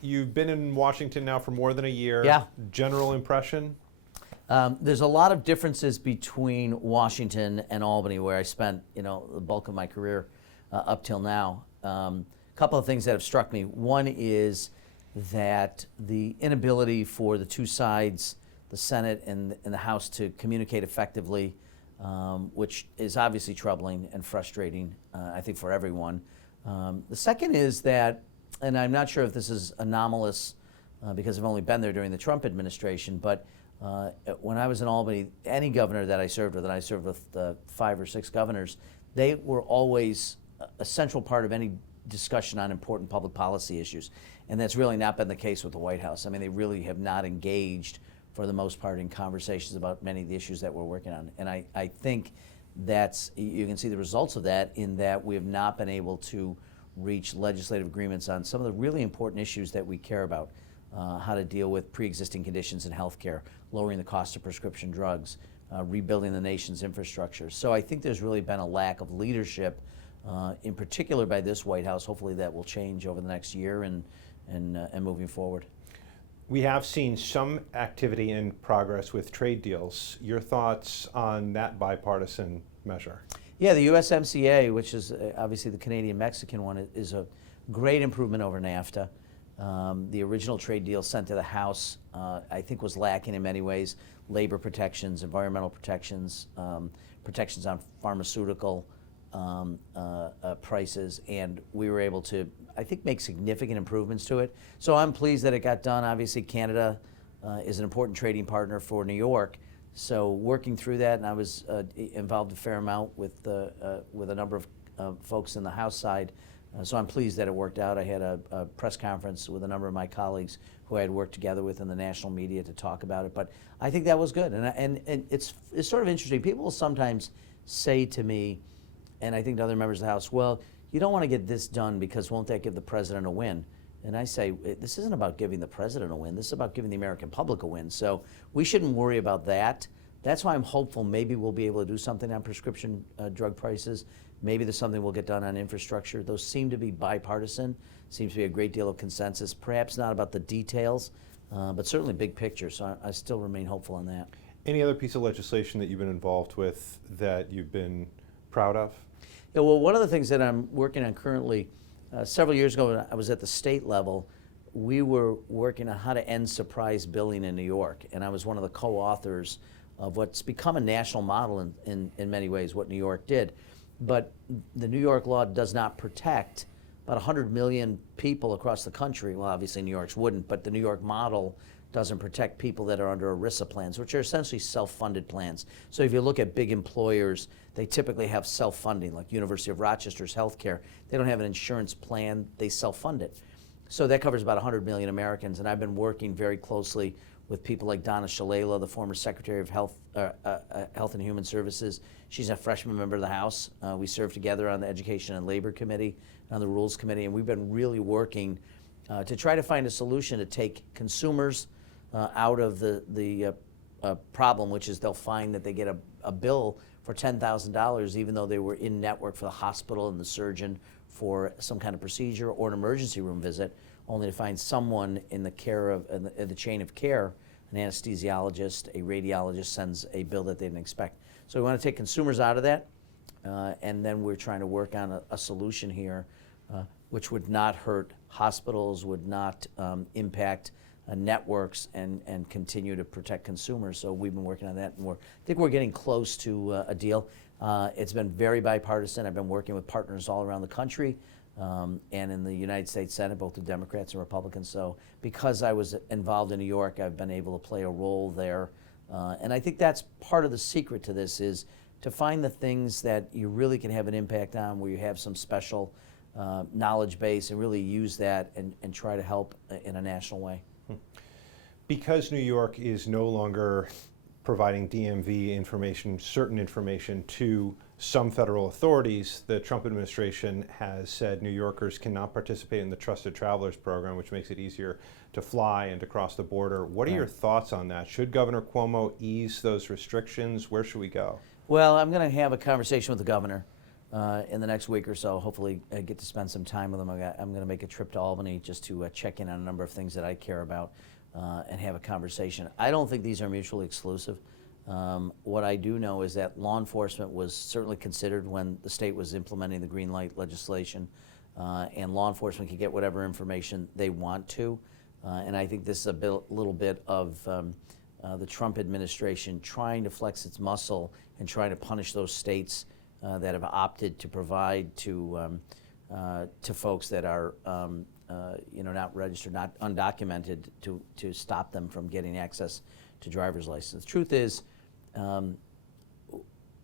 You've been in Washington now for more than a year. Yeah. General impression? There's a lot of differences between Washington and Albany, where I spent, the bulk of my career up till now. A couple of things that have struck me. One is that the inability for the two sides, the Senate and the House, to communicate effectively, which is obviously troubling and frustrating, I think, for everyone. The second is that, and I'm not sure if this is anomalous because I've only been there during the Trump administration, but when I was in Albany, any governor that I served with, and I served with 5 or 6 governors, they were always a central part of any discussion on important public policy issues. And that's really not been the case with the White House. I mean, they really have not engaged, for the most part, in conversations about many of the issues that we're working on. And I think you can see the results of that in that we have not been able to reach legislative agreements on some of the really important issues that we care about. How to deal with pre-existing conditions in healthcare, lowering the cost of prescription drugs, rebuilding the nation's infrastructure. So I think there's really been a lack of leadership, in particular by this White House. Hopefully that will change over the next year and moving forward. We have seen some activity and progress with trade deals. Your thoughts on that bipartisan measure? Yeah, the USMCA, which is obviously the Canadian-Mexican one, is a great improvement over NAFTA. The original trade deal sent to the House, I think, was lacking in many ways. Labor protections, environmental protections, protections on pharmaceutical prices, and we were able to, I think, make significant improvements to it. So I'm pleased that it got done. Obviously, Canada is an important trading partner for New York. So working through that, and I was involved a fair amount with a number of folks in the House side. So I'm pleased that it worked out. I had a press conference with a number of my colleagues who I had worked together with in the national media to talk about it. But I think that was good. And it's sort of interesting. People will sometimes say to me, and I think to other members of the House, well, you don't want to get this done because won't that give the president a win? And I say, this isn't about giving the president a win. This is about giving the American public a win. So we shouldn't worry about that. That's why I'm hopeful maybe we'll be able to do something on prescription drug prices. Maybe there's something we'll get done on infrastructure. Those seem to be bipartisan. Seems to be a great deal of consensus. Perhaps not about the details, but certainly big picture. So I still remain hopeful on that. Any other piece of legislation that you've been involved with that you've been proud of? Yeah, well, one of the things that I'm working on currently, several years ago when I was at the state level, we were working on how to end surprise billing in New York. And I was one of the co-authors of what's become a national model in many ways, what New York did. But the New York law does not protect about 100 million people across the country. Well, obviously New York's wouldn't, but the New York model doesn't protect people that are under ERISA plans, which are essentially self-funded plans. So if you look at big employers, they typically have self-funding, like University of Rochester's healthcare. They don't have an insurance plan, they self-fund it. So that covers about 100 million Americans, and I've been working very closely with people like Donna Shalala, the former Secretary of Health and Human Services. She's a freshman member of the House. We served together on the Education and Labor Committee and on the Rules Committee, and we've been really working to try to find a solution to take consumers out of the problem, which is they'll find that they get a bill for $10,000 even though they were in network for the hospital and the surgeon for some kind of procedure or an emergency room visit, only to find someone in the care of in the chain of care, an anesthesiologist, a radiologist, sends a bill that they didn't expect. So we want to take consumers out of that, and then we're trying to work on a solution here which would not hurt hospitals, would not impact networks, and continue to protect consumers. So we've been working on that, and I think we're getting close to a deal. It's been very bipartisan. I've been working with partners all around the country and in the United States Senate, both the Democrats and Republicans. So because I was involved in New York, I've been able to play a role there. And I think that's part of the secret to this, is to find the things that you really can have an impact on, where you have some special knowledge base, and really use that and try to help in a national way. Because New York is no longer providing DMV information, certain information, to some federal authorities, the Trump administration has said New Yorkers cannot participate in the Trusted Travelers program, which makes it easier to fly and to cross the border. What are your thoughts on that? Should Governor Cuomo ease those restrictions? Where should we go? Well, I'm going to have a conversation with the governor in the next week or so. Hopefully, I get to spend some time with them. I'm going to make a trip to Albany just to check in on a number of things that I care about and have a conversation. I don't think these are mutually exclusive. What I do know is that law enforcement was certainly considered when the state was implementing the green light legislation, and law enforcement can get whatever information they want to. And I think this is a little bit of the Trump administration trying to flex its muscle and trying to punish those states that have opted to provide to folks that are not registered, not undocumented, to stop them from getting access to driver's license. The truth is,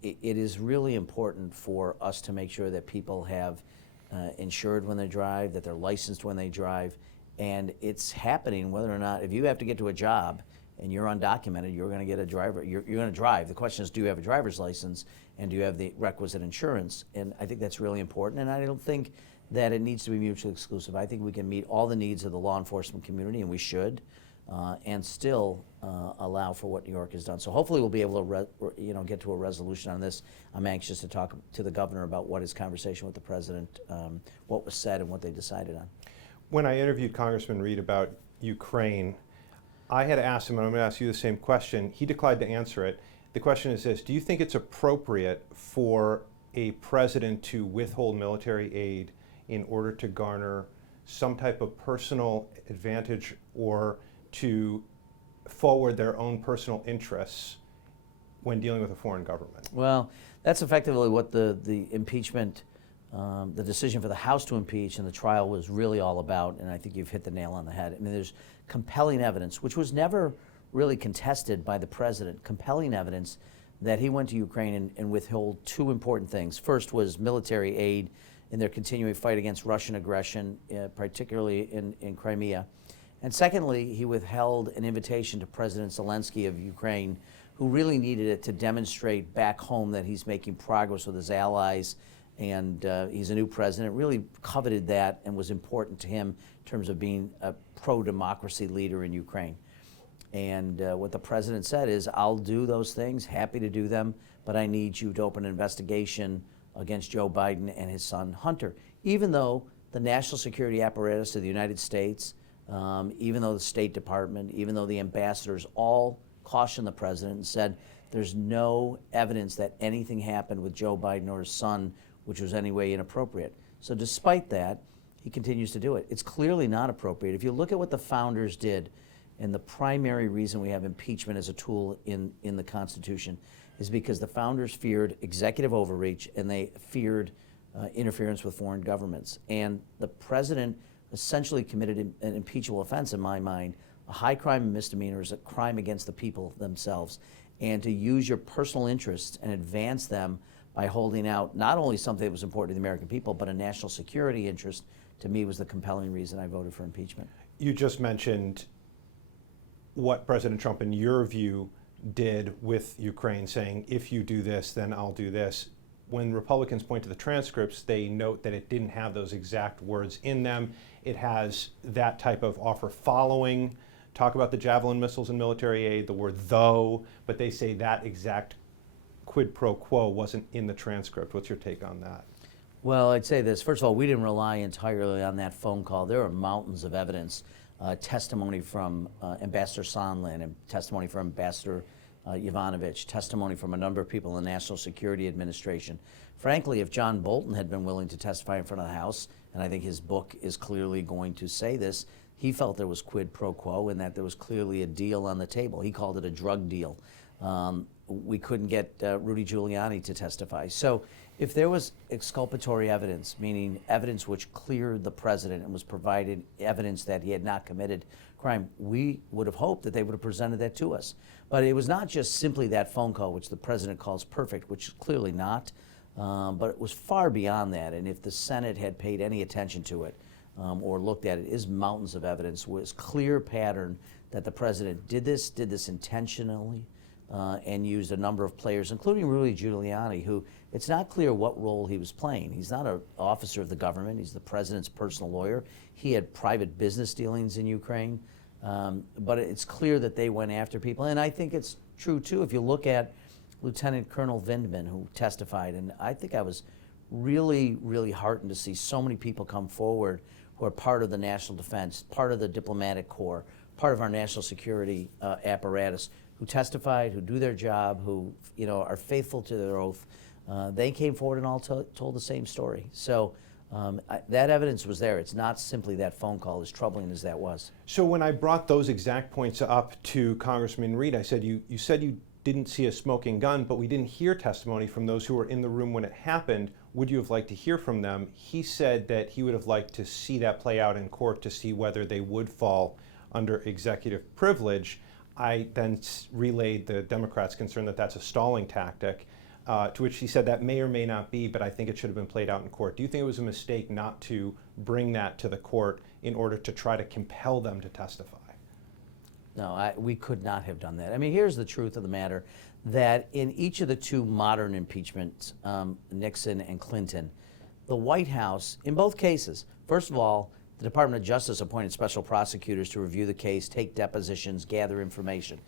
it is really important for us to make sure that people have insured when they drive, that they're licensed when they drive, and it's happening whether or not, if you have to get to a job and you're undocumented, you're going to get a driver, you're going to drive. The question is, do you have a driver's license and do you have the requisite insurance? And I think that's really important, and I don't think that it needs to be mutually exclusive. I think we can meet all the needs of the law enforcement community, and we should, and still allow for what New York has done. So hopefully we'll be able to get to a resolution on this. I'm anxious to talk to the governor about what his conversation with the president, what was said and what they decided on. When I interviewed Congressman Reed about Ukraine, I had asked him, and I'm going to ask you the same question. He declined to answer it. The question is this: do you think it's appropriate for a president to withhold military aid in order to garner some type of personal advantage or to forward their own personal interests when dealing with a foreign government? Well, that's effectively what the impeachment, the decision for the House to impeach and the trial was really all about, and I think you've hit the nail on the head. I mean, there's compelling evidence, which was never really contested by the president, compelling evidence that he went to Ukraine and withheld two important things. First was military aid in their continuing fight against Russian aggression, particularly in Crimea. And secondly, he withheld an invitation to President Zelensky of Ukraine, who really needed it to demonstrate back home that he's making progress with his allies, and he's a new president, really coveted that and was important to him in terms of being a pro-democracy leader in Ukraine. And what the president said is, I'll do those things, happy to do them, but I need you to open an investigation against Joe Biden and his son Hunter. Even though the national security apparatus of the United States, even though the State Department, even though the ambassadors all cautioned the president and said there's no evidence that anything happened with Joe Biden or his son which was anyway inappropriate. So despite that, he continues to do it. It's clearly not appropriate. If you look at what the founders did, and the primary reason we have impeachment as a tool in the Constitution is because the founders feared executive overreach and they feared interference with foreign governments. And the president essentially committed an impeachable offense, in my mind. A high crime and misdemeanor is a crime against the people themselves. And to use your personal interests and advance them by holding out not only something that was important to the American people, but a national security interest, to me was the compelling reason I voted for impeachment. You just mentioned what President Trump, in your view, did with Ukraine, saying, if you do this, then I'll do this. When Republicans point to the transcripts, they note that it didn't have those exact words in them. It has that type of offer following. Talk about the Javelin missiles and military aid, the word though, but they say that exact quid pro quo wasn't in the transcript. What's your take on that? Well, I'd say this. First of all, we didn't rely entirely on that phone call. There are mountains of evidence, testimony from Ambassador Sondland and testimony from Ambassador Yovanovitch, testimony from a number of people in the National Security Administration. Frankly, if John Bolton had been willing to testify in front of the House, and I think his book is clearly going to say this, he felt there was quid pro quo and that there was clearly a deal on the table. He called it a drug deal. We couldn't get Rudy Giuliani to testify. So if there was exculpatory evidence, meaning evidence which cleared the president and was provided evidence that he had not committed crime, we would have hoped that they would have presented that to us. But it was not just simply that phone call, which the president calls perfect, which is clearly not, but it was far beyond that. And if the Senate had paid any attention to it or looked at it, is mountains of evidence, was clear pattern that the president did this intentionally, and used a number of players, including Rudy Giuliani, who it's not clear what role he was playing. He's not an officer of the government. He's the president's personal lawyer. He had private business dealings in Ukraine, but it's clear that they went after people. And I think it's true, too, if you look at Lieutenant Colonel Vindman, who testified, and I think I was really, really heartened to see so many people come forward who are part of the national defense, part of the diplomatic corps, part of our national security apparatus, who testified, who do their job, who are faithful to their oath. They came forward and all told the same story. So that evidence was there. It's not simply that phone call, as troubling as that was. So when I brought those exact points up to Congressman Reed, I said, you said you didn't see a smoking gun, but we didn't hear testimony from those who were in the room when it happened. Would you have liked to hear from them? He said that he would have liked to see that play out in court to see whether they would fall under executive privilege. I then relayed the Democrats' concern that that's a stalling tactic, to which he said that may or may not be, but I think it should have been played out in court. Do you think it was a mistake not to bring that to the court in order to try to compel them to testify? No, we could not have done that. I mean, here's the truth of the matter, that in each of the two modern impeachments, Nixon and Clinton, the White House, in both cases, first of all, the Department of Justice appointed special prosecutors to review the case, take depositions, gather information.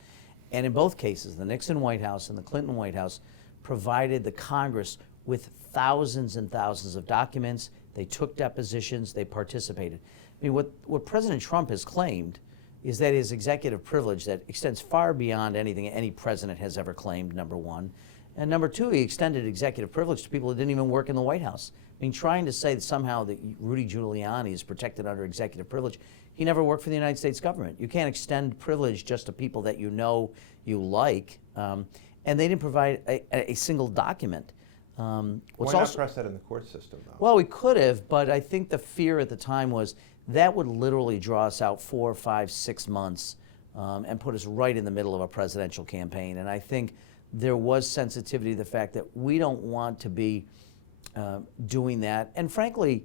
And in both cases, the Nixon White House and the Clinton White House provided the Congress with thousands and thousands of documents. They took depositions, they participated. I mean, what President Trump has claimed is that his executive privilege that extends far beyond anything any president has ever claimed, number one. And number two, he extended executive privilege to people that didn't even work in the White House. I mean, trying to say that somehow that Rudy Giuliani is protected under executive privilege, he never worked for the United States government. You can't extend privilege just to people that you know you like. And they didn't provide a single document. Why not press that in the court system, though? Well, we could have, but I think the fear at the time was that would literally draw us out 4, 5, 6 months and put us right in the middle of a presidential campaign. And I think there was sensitivity to the fact that we don't want to be doing that. And frankly,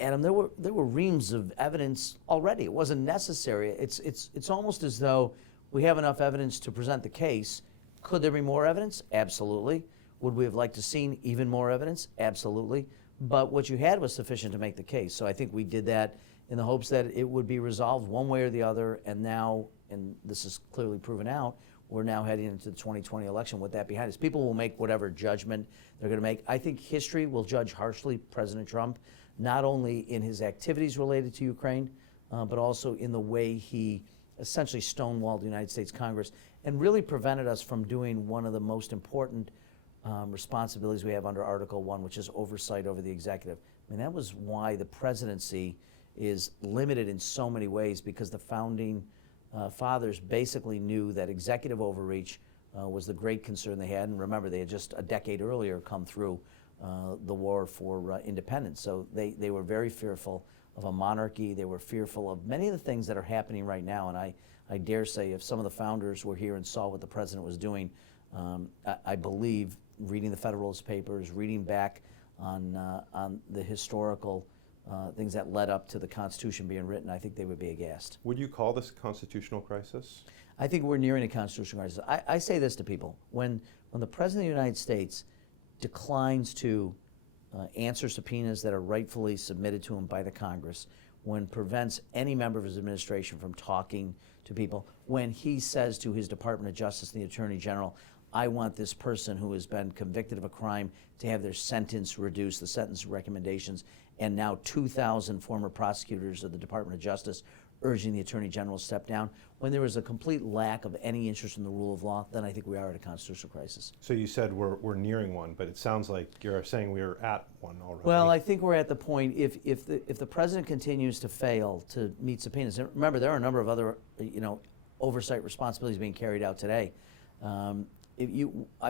Adam, there were reams of evidence already. It wasn't necessary. It's almost as though we have enough evidence to present the case. Could there be more evidence? Absolutely. Would we have liked to seen even more evidence? Absolutely. But what you had was sufficient to make the case. So I think we did that in the hopes that it would be resolved one way or the other. And now, and this is clearly proven out, we're now heading into the 2020 election with that behind us. People will make whatever judgment they're going to make. I think history will judge harshly President Trump, not only in his activities related to Ukraine, but also in the way he essentially stonewalled the United States Congress and really prevented us from doing one of the most important responsibilities we have under Article 1, which is oversight over the executive. I mean, that was why the presidency is limited in so many ways, because the founding fathers basically knew that executive overreach was the great concern they had. And remember, they had just a decade earlier come through the war for independence. So they were very fearful of a monarchy. They were fearful of many of the things that are happening right now. And I dare say if some of the founders were here and saw what the president was doing, I believe reading the Federalist Papers, reading back on the historical things that led up to the Constitution being written, I think they would be aghast. Would you call this a constitutional crisis? I think we're nearing a constitutional crisis. I say this to people. When the President of the United States declines to answer subpoenas that are rightfully submitted to him by the Congress, when prevents any member of his administration from talking to people, when he says to his Department of Justice and the Attorney General, I want this person who has been convicted of a crime to have their sentence reduced, the sentence recommendations, and now 2,000 former prosecutors of the Department of Justice urging the Attorney General to step down. When there is a complete lack of any interest in the rule of law, then I think we are at a constitutional crisis. So you said we're nearing one, but it sounds like you're saying we're at one already. Well, I think we're at the point, if the president continues to fail to meet subpoenas, and remember, there are a number of other oversight responsibilities being carried out today. I'm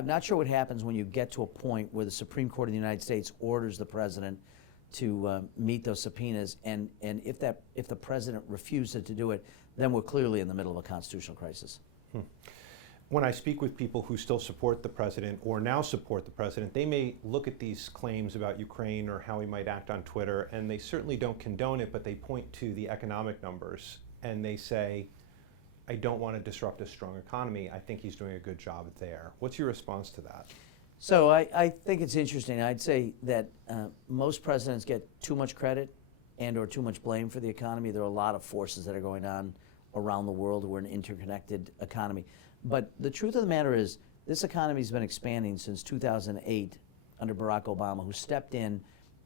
not sure what happens when you get to a point where the Supreme Court of the United States orders the president to meet those subpoenas, and if the president refuses to do it, then we're clearly in the middle of a constitutional crisis. When I speak with people who still support the president or now support the president, they may look at these claims about Ukraine or how he might act on Twitter, and they certainly don't condone it, but they point to the economic numbers and they say, I don't want to disrupt a strong economy. I think he's doing a good job there. What's your response to that? So I think it's interesting. I'd say that most presidents get too much credit and or too much blame for the economy. There are a lot of forces that are going on around the world. We're an interconnected economy. But the truth of the matter is this economy has been expanding since 2008 under Barack Obama, who stepped in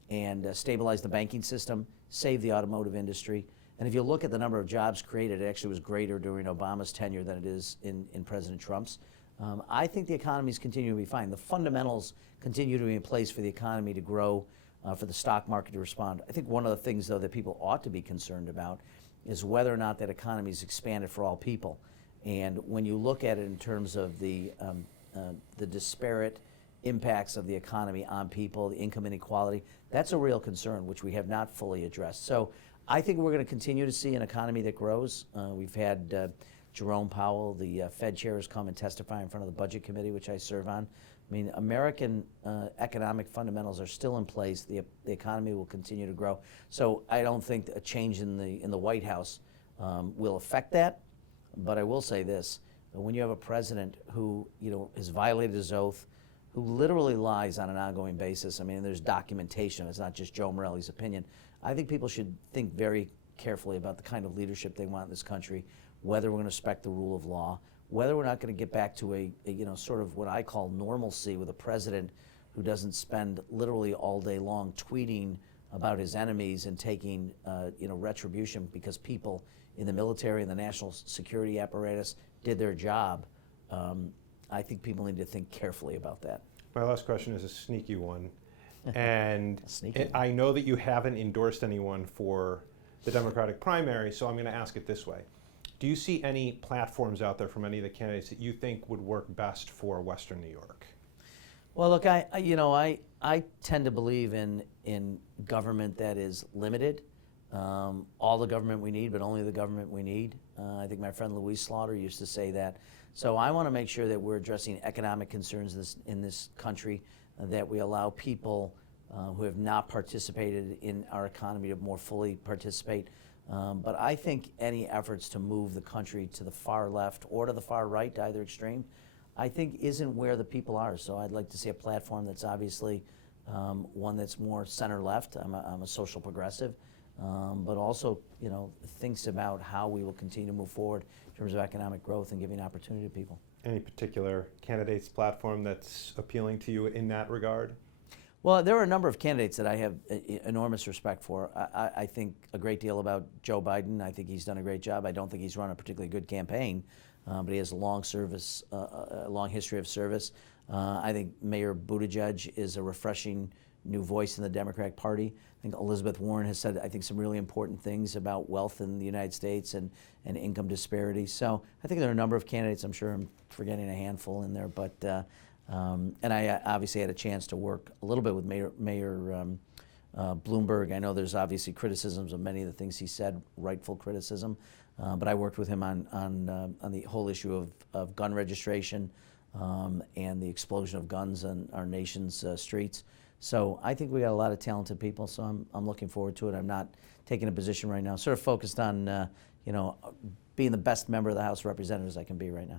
and stabilized the banking system, saved the automotive industry. And if you look at the number of jobs created, it actually was greater during Obama's tenure than it is in President Trump's. I think the economy is continuing to be fine. The fundamentals continue to be in place for the economy to grow, for the stock market to respond. I think one of the things, though, that people ought to be concerned about is whether or not that economy is expanded for all people. And when you look at it in terms of the disparate impacts of the economy on people, the income inequality, that's a real concern, which we have not fully addressed. So I think we're going to continue to see an economy that grows. We've had Jerome Powell, the Fed chair, has come and testify in front of the Budget Committee, which I serve on. I mean, American economic fundamentals are still in place. The economy will continue to grow. So I don't think a change in the White House will affect that. But I will say this: when you have a president who has violated his oath, who literally lies on an ongoing basis, I mean, there's documentation. It's not just Joe Morelle's opinion. I think people should think very carefully about the kind of leadership they want in this country, whether we're going to respect the rule of law, whether we're not going to get back to a sort of what I call normalcy with a president who doesn't spend literally all day long tweeting about his enemies and taking retribution because people in the military and the national security apparatus did their job. I think people need to think carefully about that. My last question is a sneaky one. And Sneaky. I know that you haven't endorsed anyone for the Democratic primary, so I'm going to ask it this way. Do you see any platforms out there from any of the candidates that you think would work best for Western New York? Well, look, I tend to believe in government that is limited. All the government we need, but only the government we need. I think my friend Louise Slaughter used to say that. So I want to make sure that we're addressing economic concerns in this country, that we allow people who have not participated in our economy to more fully participate. But I think any efforts to move the country to the far left or to the far right, to either extreme, I think isn't where the people are. So I'd like to see a platform that's obviously one that's more center-left. I'm a social progressive, but also thinks about how we will continue to move forward in terms of economic growth and giving opportunity to people. Any particular candidate's platform that's appealing to you in that regard? Well, there are a number of candidates that I have enormous respect for. I think a great deal about Joe Biden. I think he's done a great job. I don't think he's run a particularly good campaign, but he has a long history of service. I think Mayor Buttigieg is a refreshing new voice in the Democratic Party. I think Elizabeth Warren has said, I think, some really important things about wealth in the United States and income disparity. So I think there are a number of candidates. I'm sure I'm forgetting a handful in there, but and I obviously had a chance to work a little bit with Mayor Bloomberg. I know there's obviously criticisms of many of the things he said, rightful criticism, but I worked with him on the whole issue of gun registration and the explosion of guns on our nation's streets. So I think we got a lot of talented people, so I'm looking forward to it. I'm not taking a position right now, sort of focused on being the best member of the House of Representatives I can be right now.